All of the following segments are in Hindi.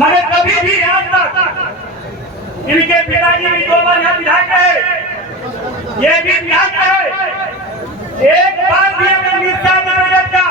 मगर कभी भी आज तक इनके पिताजी भी 2 बार यहाँ विधायक रहे, ये भी विधायक रहे, एक बार भी अगर मिर्जा नगर का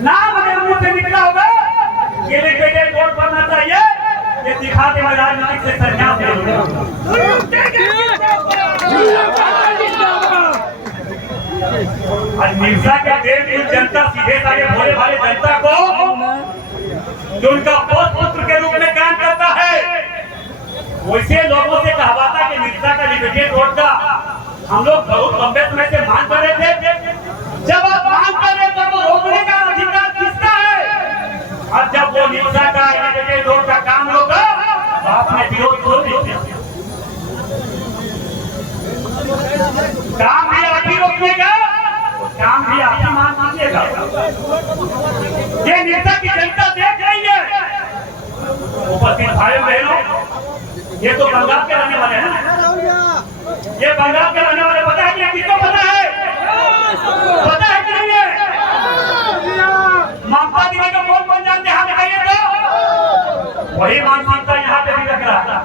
नाम अगर मुंह से निकला होगा ये बेटे वोट बनना चाहिए, ये दिखा दे राजनीतिक से संन्यास ले लो। आज मिर्जा के देव की जनता सीधे साधे भोले भाले जनता को जो उनका पुत्र के रूप में काम करता है, वैसे लोगों से कहवाता कि मिर्जा का लिमिटेड वोट का हम लोग बहुत लंबे समय से मांग कर रहे थे। जब आप मांग कर रहे तो रोकने का अधिकार किसका है? और जब वो मिर्जा का लिमिटेड वोट का काम होगा तो आपने विरोध क्यों नहीं किया? काम भी आप ही रोकनेगा, काम भी आप ही मान लीजिएगा। ये नेता की जनता देख रही है। उपस्थित भाई बहनों, ये तो बंगाल के रहने वाले हैं, ये बंगाल के रहने वाले पता है कि किसको पता है? पता है कि नहीं है? ममता दीदी को कौन कौन जानते हैं? बताइए तो। वही मानसिकता यहाँ पे भी रख रहा था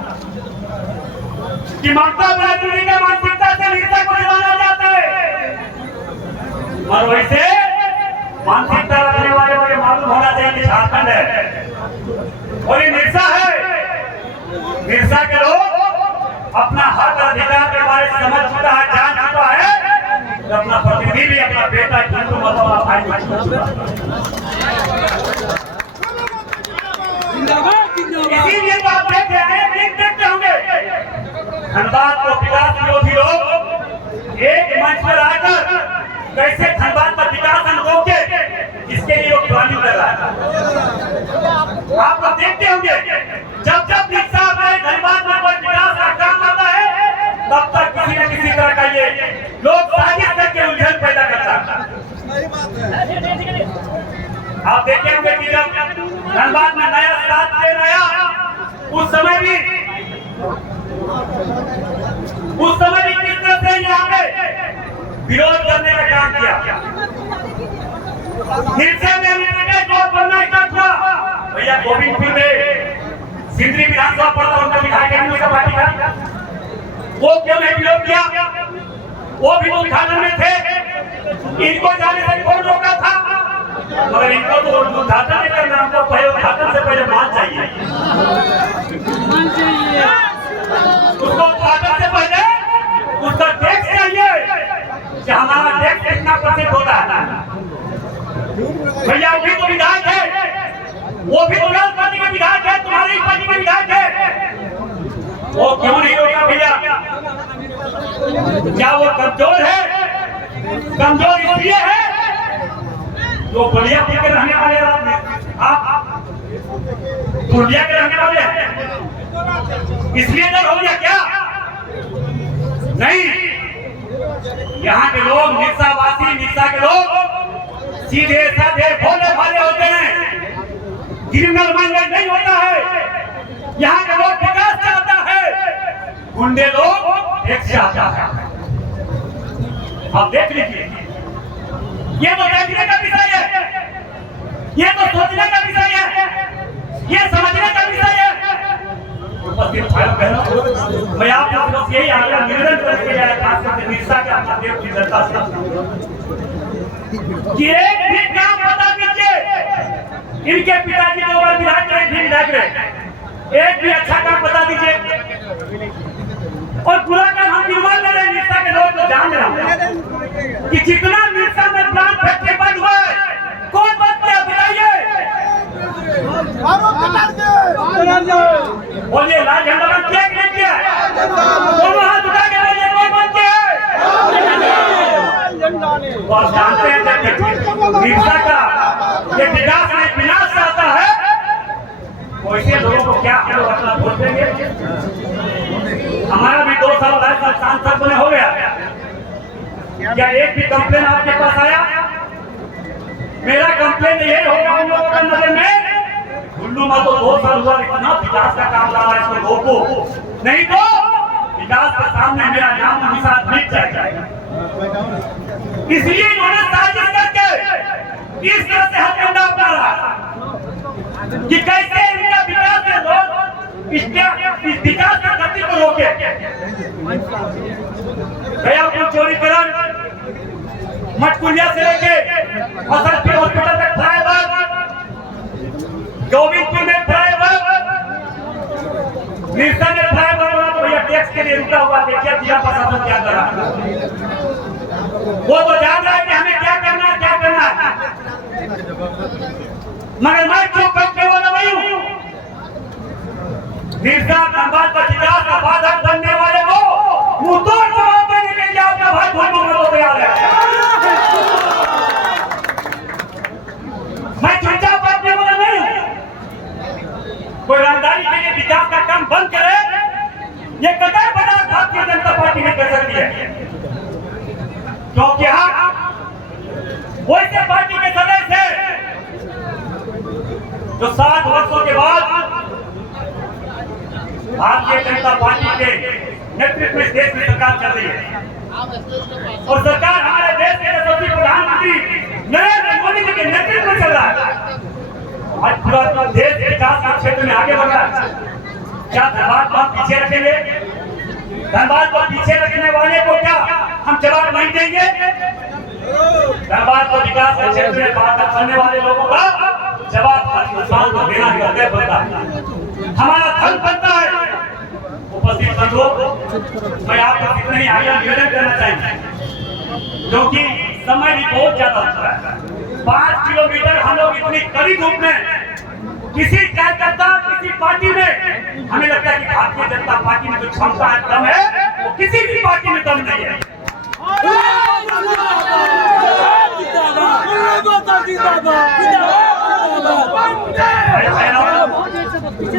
कि ममता बनर्जी का मानसिकता से मिर्जा को जलाना चाहता है, और वैसे मानसिकता रखने वाले मुझे मालूम होना चाहिए कि झारखंड है और ये मिर्जा है। मिर्जा के लोग अपना हक अधिकार के बारे में समझ चुका है, जान चुका है, तो अपना प्रतिनिधि भी अपना बेटा हिंदू मतलब भाई इसीलिए तो आप देख रहे हैं, देखते होंगे धनबाद को विकास विरोधी लोग एक मंच पर आकर कैसे धनबाद पर विकास रोके, इसके लिए लोग प्लानिंग कर रहा है। आप लोग देखते होंगे जब मिर्जा में धनबाद में कोई विकास का काम आता है तब तक किसी न किसी तरह का ये लोग साजिश करके उलझन पैदा करता है। आप देखे होंगे कि जब धनबाद में नया 7 ट्रेन आया उस समय भी किस तरह से यहाँ पे विरोध करने का काम किया। मिर्जा में वोट बनना स्टार्ट हुआ, भैया गोविंदपुर में सिंदरी विधानसभा पड़ा उनका विधायक पार्टी का, वो क्यों नहीं विरोध किया? वो भी उद्घाटन में थे, इनको जाने से कौन रोका था? मगर इनको तो उद्घाटन नहीं करना, हमको पहले उद्घाटन से पहले मान चाहिए, उसको उद्घाटन से पहले उसका टैक्स चाहिए कि हमारा टैक्स कितना % होता है। भैया वो भी तो विधायक है, वो भी तो पार्टी के विधायक है, तुम्हारी पार्टी के विधायक है, वो क्यों नहीं रोका भैया? क्या वो कमजोर है? कमजोर इसलिए है जो बलिया के रहने वाले आप पुरलिया के रहने वाले हैं, इसलिए डर हो गया क्या? नहीं, यहाँ के लोग मिर्जावासी, मिर्जा के लोग सीधे साधे भोले भाले होते हैं, क्रिमिनल माइंडेड नहीं होता है। यहाँ के लोग विकास चाहता है, गुंडे लोग टैक्स चाहता है। आप देख लीजिए, ये तो देखने का विषय है, ये तो सोचने का विषय है, ये समझने का विषय है। उपस्थित भाई बहनों, मैं आप लोगों से यही आग्रह निवेदन करके आया, खास करके मिर्जा के अपना देव की जनता से कि एक भी काम बता दीजिए, इनके पिताजी 2 बार विधायक रहे, एक भी अच्छा काम बता दीजिए, और पूरा काम हम निर्माण कर रहे हैं। मिर्जा के लोग तो जान रहे हैं कि जितना मिर्जा में प्लांट फैक्ट्री बंद हुआ है, कौन बंद किया बताइए? बोलिए, लाल झंडा बंद किया कि नहीं किया? दोनों हाथ उठा के बोलिए, कौन बंद किया? और जानते हैं जब मिर्जा का ये विकास में विनाश चाहता है, वैसे लोगों को क्या हम लोग अपना वोट देंगे? हमारा भी 2 साल सांसद बने हो गया, क्या एक भी कंप्लेन आपके पास आया? मेरा कंप्लेन ये होगा उन लोगों के नजर में, गुल्लू माँ तो 2 साल हुआ, इतना विकास का काम कर रहा है, इसको रोको, नहीं तो विकास के सामने मेरा नाम निशान मिट जाएगा। इसलिए इन्होंने साजिश करके इस तरह से हथकंडा अपना कि कैसे इनका विकास के लोग इस विकास की गति को रोके। दयापुर चौड़ीकरण, मटकुलिया से लेके असलपुर हॉस्पिटल तक फ्लाईओवर, गोविंदपुर में फ्लाईओवर, निरसा में फ्लाईओवर बना तो भैया टैक्स के लिए रुका हुआ। देखिए जिला प्रशासन क्या कर रहा है, वो तो जान रहा है कि हमें क्या करना है, क्या करना है, मगर मैं चुप करने वाला नहीं हूँ। निरसा धनबाद का विकास का बाधक बनने वाले को मुंहतोड़ जवाब देने के लिए आपका भाई धोनी को तैयार है। मैं चुपचाप बैठने वाला नहीं हूँ। कोई रंगदारी के लिए विकास का काम बंद करे, ये कदर बर्दाश्त भारतीय जनता पार्टी नहीं कर सकती है। क्योंकि हम वैसे पार्टी के सदस्य हैं जो 7 वर्षों के बाद भारतीय जनता पार्टी के नेतृत्व में देश में सरकार चल रही है और सरकार हमारे देश के यशस्वी प्रधानमंत्री नरेंद्र मोदी जी के नेतृत्व में चल रहा है। आज पूरा देश विकास के क्षेत्र में आगे बढ़ रहा है। क्या धनबाद को हम पीछे रखेंगे? धनबाद को पीछे रखने वाले को क्या हम जवाब नहीं देंगे? धनबाद को विकास के क्षेत्र में बात करने वाले लोगों का जवाब हिंदुस्तान को देना ही बनता है, हमारा धर्म बनता है। उपस्थित बंधुओं, मैं आपको इतना ही आगे निवेदन करना चाहिए क्योंकि समय भी बहुत ज्यादा हो रहा है। 5 किलोमीटर हम लोग इतनी कड़ी धूप में किसी कार्यकर्ता किसी पार्टी में, हमें लगता है कि भारतीय जनता पार्टी में जो क्षमता है, दम है, वो किसी भी पार्टी में दम नहीं है।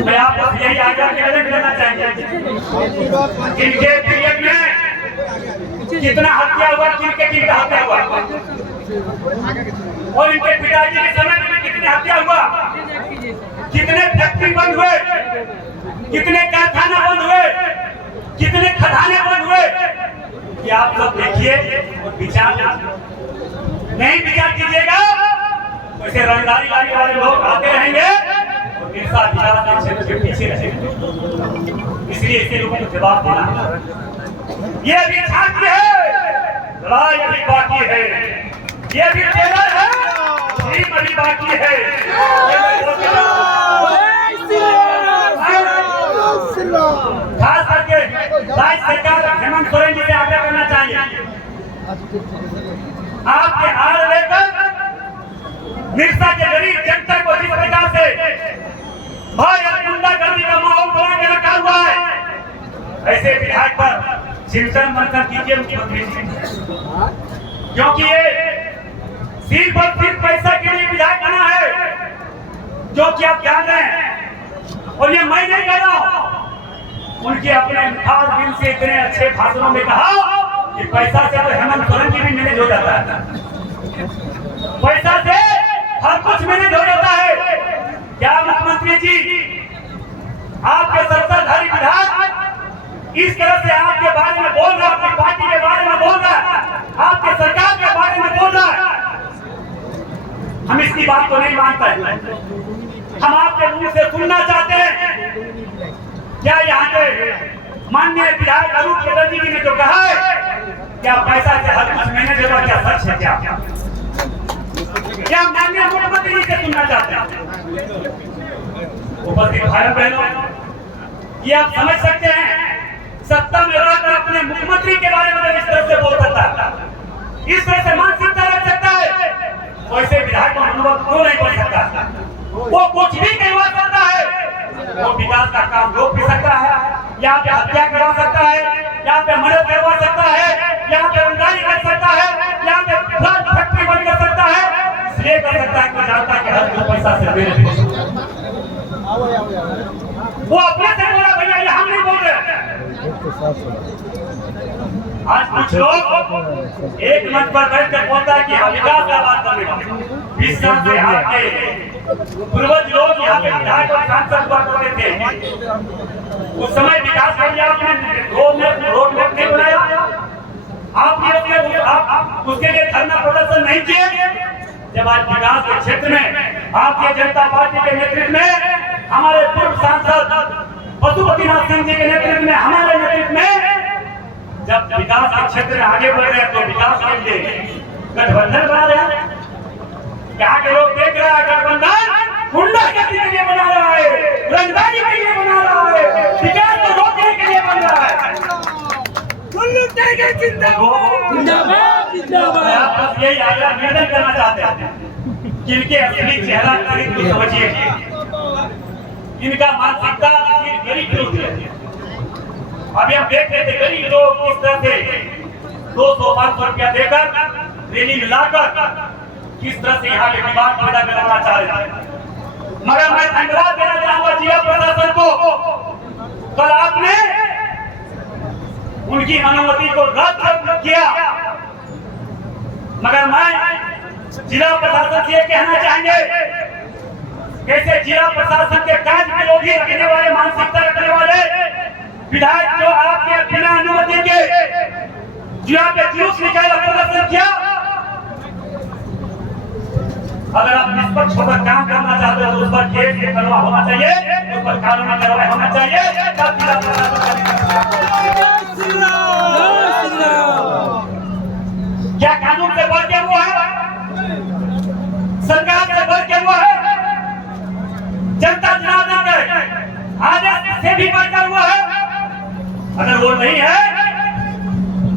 मैं आपको यही आग्रह निवेदन करना चाहिए, इनके पीरियड में कितना हत्या हुआ, किनका हत्या हुआ, और इनके पिताजी के समय में कितनी हत्या हुआ, कितने फैक्ट्री बंद हुए, कितने कारखाना बंद हुए, कितने खदाने बंद हुए, ये आप सब देखिए और विचार नहीं विचार कीजिएगा, वैसे रंगदारी लाने वाले लोग आते रहेंगे और निरसा विकास के क्षेत्र के पीछे रहेंगे। इसलिए ऐसे लोगों को जवाब देना, ये अभी छात्र है, लड़ाई अभी बाकी है, ये भी टेलर है, टीम अभी बाकी है। खास करके राज्य सरकार हेमंत सोरेन जी से आग्रह करना चाहिए, आपके हार लेकर निरसा के गरीब जनता को जिस प्रकार से भाई गुंडागर्दी का माहौल बना के रखा हुआ है, ऐसे विधायक पर चिंतन मंथन कीजिए मुख्यमंत्री जी, क्योंकि ये सिर्फ और सिर्फ पैसा के लिए विधायक बना है, जो कि आप जान रहे हैं। और ये मैं नहीं कह रहा हूं, उनके अपने खास दिल से इतने अच्छे भाषणों में कहा कि पैसा से तो हेमंत सोरेन की भी मैनेज हो जाता है, पैसा से हर कुछ मैनेज हो जाता है। क्या मुख्यमंत्री जी, आपके सत्ताधारी विधायक इस तरह से आपके बारे में बोल रहा है, आपकी पार्टी के बारे में बोल रहा है, आपके सरकार के बारे में बोल रहा है, हम इसकी बात को नहीं मानते। हम आपके मुंह से सुनना चाहते हैं, क्या यहाँ के माननीय विधायक अरूप चटर्जी जी ने जो कहा है, क्या पैसा से हर कुछ मैनेज होगा, क्या सच है? क्या माननीय मुख्यमंत्री जी से सुनना चाहते हैं? उपस्थित भाई बहनों, ये आप समझ सकते हैं, सत्ता में रहकर अपने मुख्यमंत्री के बारे में इस तरह से बोल सकता है, इस तरह से मानसिकता रख सकता है, वैसे विधायक का मनोबल क्यों नहीं बन सकता? वो कुछ भी करवा सकता है, वो विकास का काम रोक भी सकता है, यहाँ पे हत्या करवा सकता है, यहाँ पे मदद करवा सकता है, यहाँ पे रंगदारी कर सकता है, यहाँ पे फैक्ट्री बंद कर सकता है, इसलिए कर सकता है कि जनता के हर जो पैसा से दे दे। वो अपने से बोला, भैया ये हम नहीं बोल रहे। आज कुछ लोग एक मंच पर बैठ कर बोलता है कि हम विकास का बात करेंगे, 20 साल से यहाँ के पूर्वज लोग यहाँ पे विधायक और सांसद हुआ करते थे, उस समय विकास के लिए आपने रोड मैप नहीं बनाया, आपने उसके लिए धरना प्रदर्शन नहीं किए। जब आज विकास के क्षेत्र में भारतीय जनता पार्टी के नेतृत्व में, हमारे पूर्व सांसद पशुपतिनाथ सिंह जी के नेतृत्व में, हमारे नेतृत्व में जब विकास के क्षेत्र में आगे बढ़ रहे हैं तो विकास के लिए गठबंधन बना रहे हैं। यहाँ के लोग देख रहे हैं गठबंधन गुंडागर्दी के लिए बना रहा है, रंगदारी के लिए बना रहा है, विकास को रोकने के लिए बन रहा है। जिंदाबाद जिंदाबाद। बस यही आग्रह निवेदन करना चाहते हैं कि इनके असली चेहरा चरित्र समझिए, इनका मानसिकता गरीब लोग है। अभी हम देख रहे थे गरीब लोग किस तरह से 200-500 रुपया देकर रैली मिलाकर किस तरह से यहाँ पे विवाद पैदा करना चाह रहे थे। मगर मैं धन्यवाद देना चाहूंगा जिला प्रशासन को, कल आपने उनकी अनुमति को रद्द किया। मगर मैं जिला प्रशासन से ये कहना चाहेंगे, कैसे जिला प्रशासन के काज विरोधी रखने वाले, मानसिकता रखने वाले विधायक जो आपके बिना अनुमति के जिला पे जुलूस निकाला, प्रदर्शन किया, अगर आप निष्पक्ष होकर काम करना चाहते हो तो उस पर केस करवा होना चाहिए, उस पर कानूनी कार्रवाई होना चाहिए। क्या कानून से बढ़ के वो है? सरकार से बढ़ के वो है? जनता जनार्दन के आदेश से भी बढ़कर वो है? अगर वो नहीं है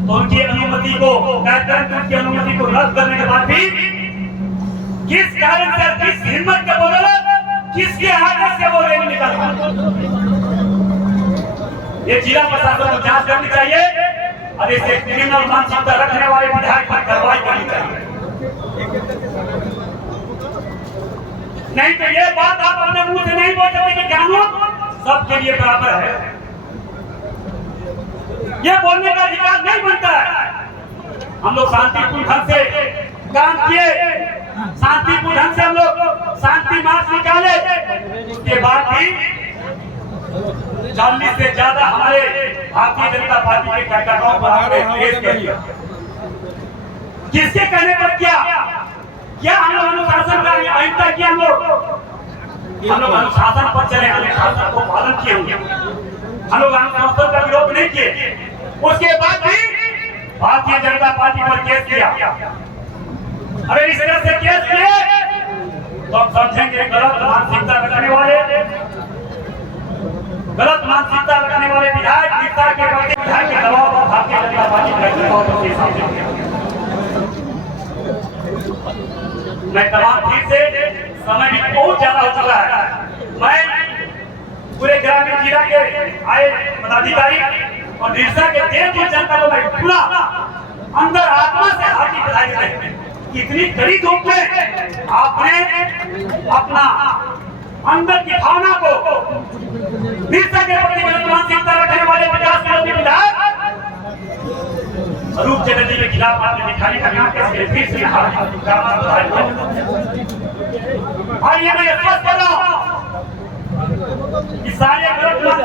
तो उनकी अनुमति को, उनकी अनुमति को रद्द करने के बाद भी किस कारण से, किस हिम्मत के बदौलत, किसके आदेश से वो रैली निकाला? ये जिला प्रशासन को जांच करनी चाहिए और इसे क्रिमिनल मानसिकता रखने वाले विधायक पर कार्रवाई करनी चाहिए। नहीं तो ये बात आप अपने मुंह से नहीं बोल सकते कि कानून सबके लिए बराबर है। ये बोलने का अधिकार नहीं बनता है। हम लोग शांतिपूर्ण ढंग से काम किए, शांतिपूर्ण ढंग से हम लोग शांति मार्च निकाले, उसके बाद भी 40 से ज्यादा हमारे भारतीय जनता पार्टी के कार्यकर्ताओं पर हमने केस कर दिया। किसके कहने पर किया? क्या हम लोग अनुशासन का अहिंसा किया? हम लोग अनुशासन पर चले, अनुशासन को पालन किए होंगे, हम लोग अनुशासन का विरोध नहीं किए। उसके बाद भी भारतीय जनता पार्टी पर केस किया। अरे इस तरह से केस किए तो हम समझेंगे गलत मानसिकता रखने वाले, गलत मानसिकता रखने वाले विधायक नेता के बढ़ते विधायक के दबाव पर भारतीय जनता पार्टी के सामने। मैं तमाम ठीक से, समय भी बहुत ज्यादा हो चुका है। मैं पूरे ग्रामीण जिला के आए पदाधिकारी और निरसा के देश जनता को मैं पूरा अंदर आत्मा से हार्दिक बधाई देता हूं। इतनी कड़ी धूप में आपने अपना अंदर की भावना को निरसा के प्रति मानसिकता रखने वाले विकास विरोधी विधायक स्वरूप चैटर्जी के खिलाफ आपने दिखाई का काम कैसे फिर से और ये मैं स्पष्ट कर रहा हूं कि सारे